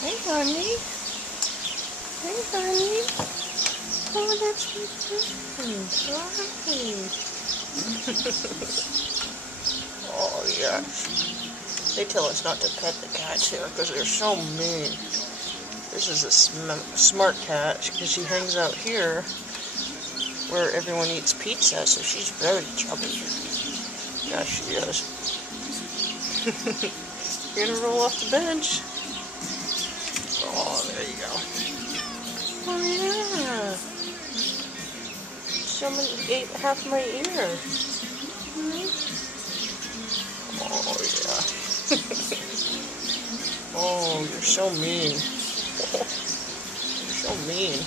Hey, honey. Hey, honey. Oh, that's what you're Oh, yeah. They tell us not to pet the cats here because they're so mean. This is a smart cat because she hangs out here where everyone eats pizza, so she's very chubby. Yeah, she is. You're gonna roll off the bench. Oh, there you go. Oh, yeah. Someone ate half my ear. Oh, yeah. Oh, you're so mean. You're so mean.